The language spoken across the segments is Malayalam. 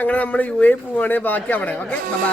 അങ്ങനെ നമ്മൾ UAE പോവാണ്, ബാക്കി അവിടെ. Okay, by.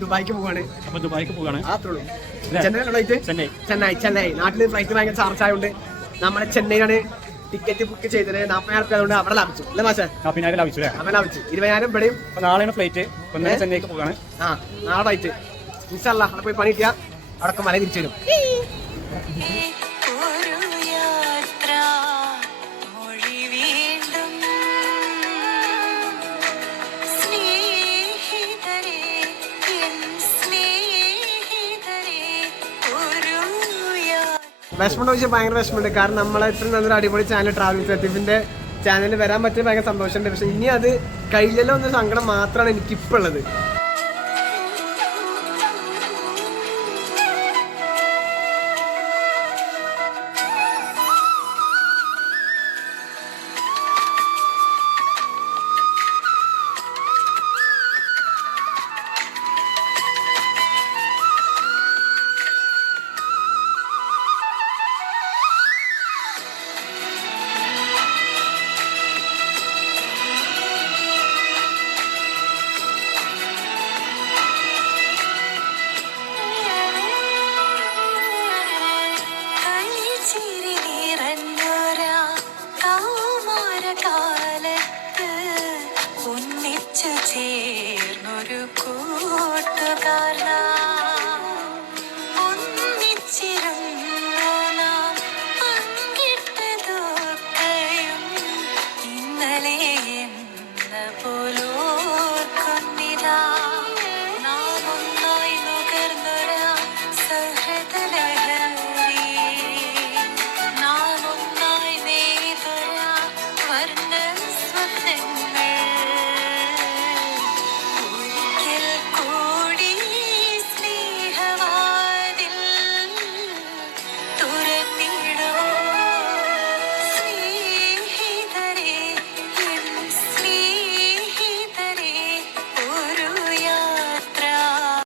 ദുബായിക്ക് പോവാണ്. അപ്പൊ ദുബായിക്ക് പോവാണ്. ചെന്നൈ. നാട്ടില് ഫ്ലൈറ്റ് ഭയങ്കര ചാർജ് ആയതുകൊണ്ട് നമ്മളെ ചെന്നൈയിലാണ് ടിക്കറ്റ് ബുക്ക് ചെയ്തത്. 40,000 അതുകൊണ്ട് അവിടെ ലാഭിച്ചു അല്ലേ മാഷേ? 40,000 ലാഭിച്ചു. അവൻ ലാഭിച്ചു. 20,000 ഇവിടെയും. നാളെയാണ് ഫ്ലൈറ്റ്. ചെന്നൈക്ക് പോവാണ്. നാളെ ഫ്ലൈറ്റ്. ഇൻഷാ അല്ലാഹ് അവിടെ പോയി പണി കിട്ടിയാ അവിടെ മല തിരിച്ചു വരും. വിഷമമുണ്ടോ ചോദിച്ചാൽ ഭയങ്കര വിഷമമുണ്ട്. കാരണം നമ്മളെ ഇത്രയും നല്ലൊരു അടിപൊളി ചാനൽ ട്രാവൽ ലത്തീഫിന്റെ ചാനലിൽ വരാൻ പറ്റിയ ഭയങ്കര സന്തോഷമുണ്ട്. പക്ഷെ ഇനി അത് കഴിയില്ലല്ലോ എന്ന സങ്കടം മാത്രമാണ് എനിക്കിപ്പോൾ ഉള്ളത്.